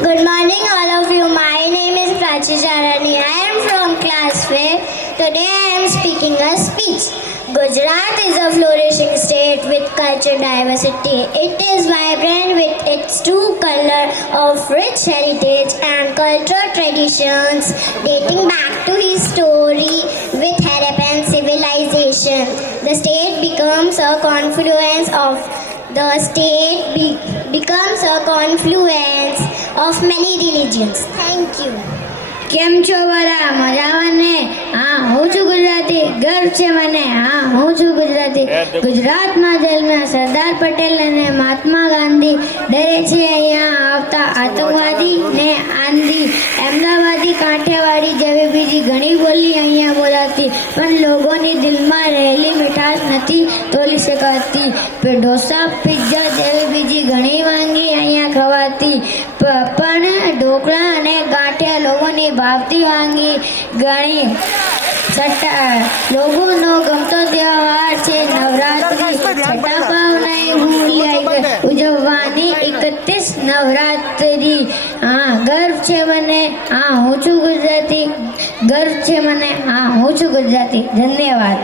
Good morning, all of you. My name is Prachi Charani. I am from class 5. Today I am speaking a speech. Gujarat is a flourishing state with cultural diversity. It is vibrant with its true color of rich heritage and cultural traditions dating back to history with Harappan civilization. The state becomes a confluence of many religions. Thank you. કેમ છો બરા? મજામાં ને? હા, હું છું ગુજરાતી. ગર્વ છે મને. હા, હું છું ગુજરાતી. ગુજરાતમાં જન્મ્યા સરદાર પટેલ અને મહાત્મા ગાંધી. ડરે છે અહીંયા આવતા આતંકવાદી ને આંધી. અમદાવાદી, કાઠિયાવાડી જેવી બીજી ઘણી બોલી અહીંયા બોલાતી, પણ લોકોની દિલમાં રહેલી મીઠાશ નથી તોલી શકાતી. ઢોસા, પિઝા જેવી બીજી ઘણી વાનગી અહીંયા ખવાતી, પણ ઢોકળા અને ગાંઠિયા લોકોની ભાવતી વાનગી ઘણી. લોકોનો ગમતો તહેવાર છે નવરાત્રી. ફટાકડાઓ નહીં ભૂલાઈ ઉજવવાની 31 નવરાત્રી. હા, ગર્વ છે મને. હા, હું છું ગુજરાતી. ગર્વ છે મને. હા, હું છું ગુજરાતી. ધન્યવાદ.